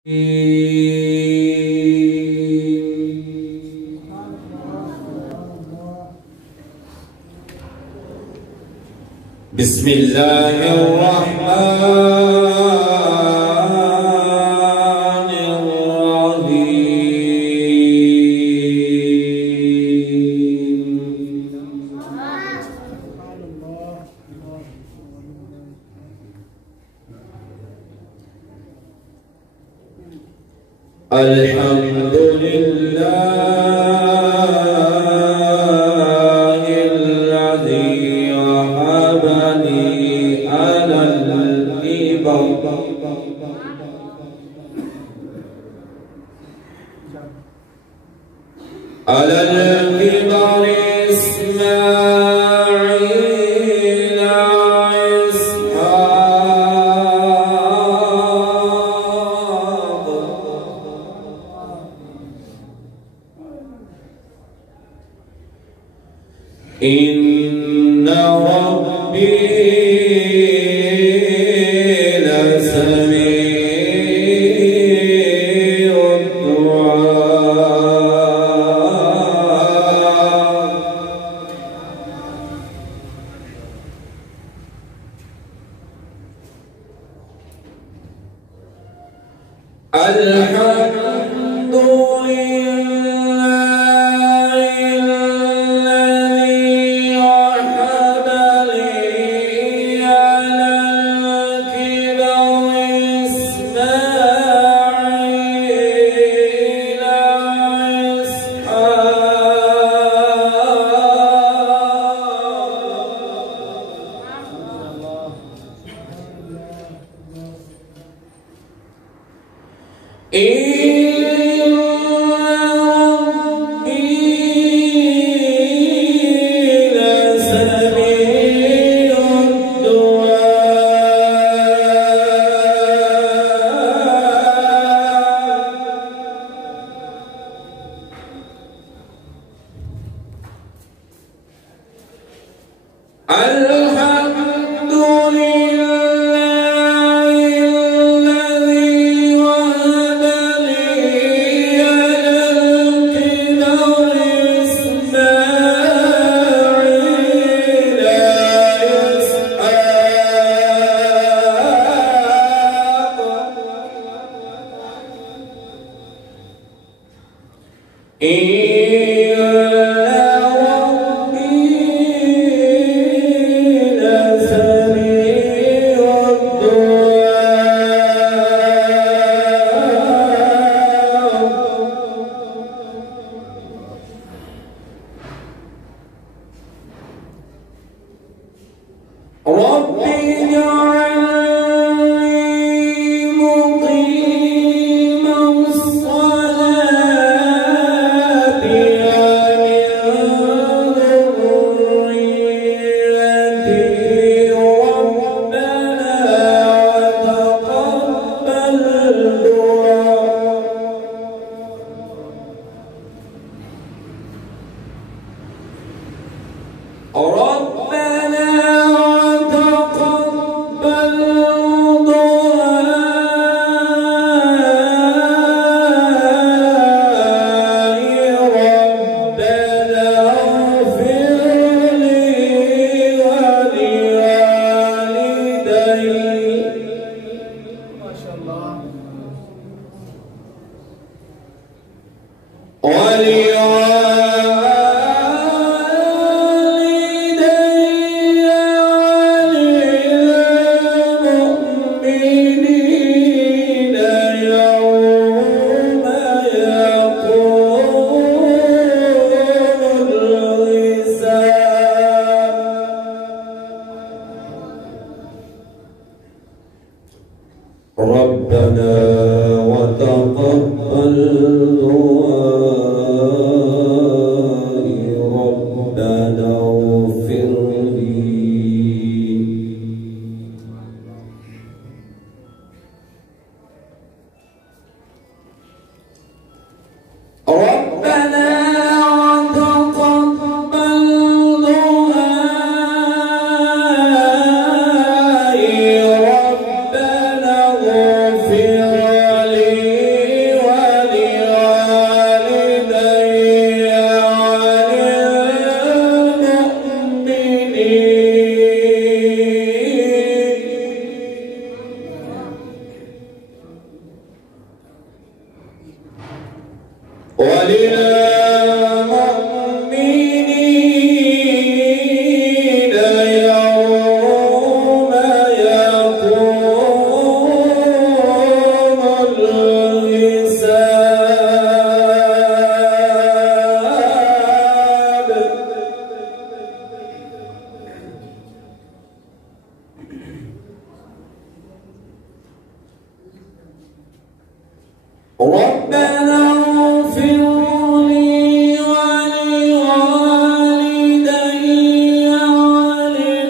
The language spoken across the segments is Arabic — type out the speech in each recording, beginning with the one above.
بسم الله الرحمن الرحيم. الحمد لله الذي وهبني على الكبر إسماعيل وإسحاق إن ربي لسميع الدعاء. الحمد ربنا وتقبل دعائي ربنا اغفر لي ربنا وتقبل دعائي ربنا اغفر لي وللمؤمنين يوم يقوم الحساب. ربنا اغفر لي ولوالدي وللمؤمنين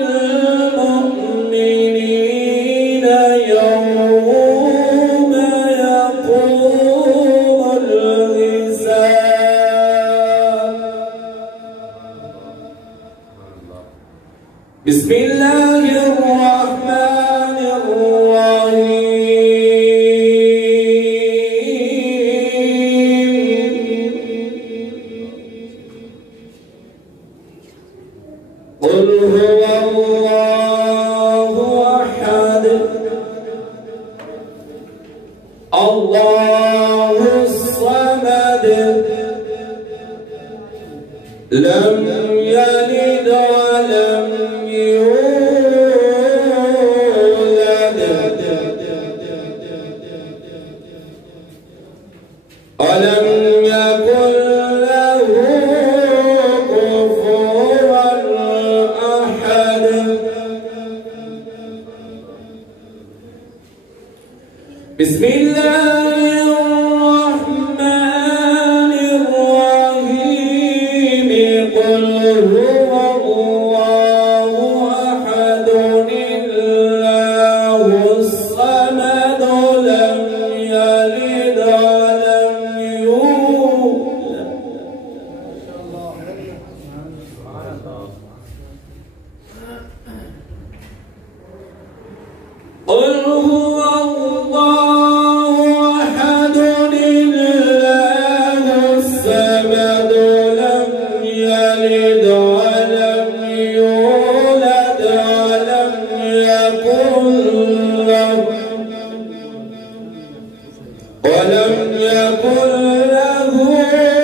يوم يقوم الحساب. بسم الله الرحمن الرحيم. قل هو الله أحد الله الصمد لم يلد ولم يولد ولم يكن له كفوا أحد. بسم الله الرحمن الرحيم. قل هو الله أحد الله الصمد لم يلد ولم يولد. قل هو الله أحد الله الصمد لم يلد ولم يولد ولم يكن له كفوا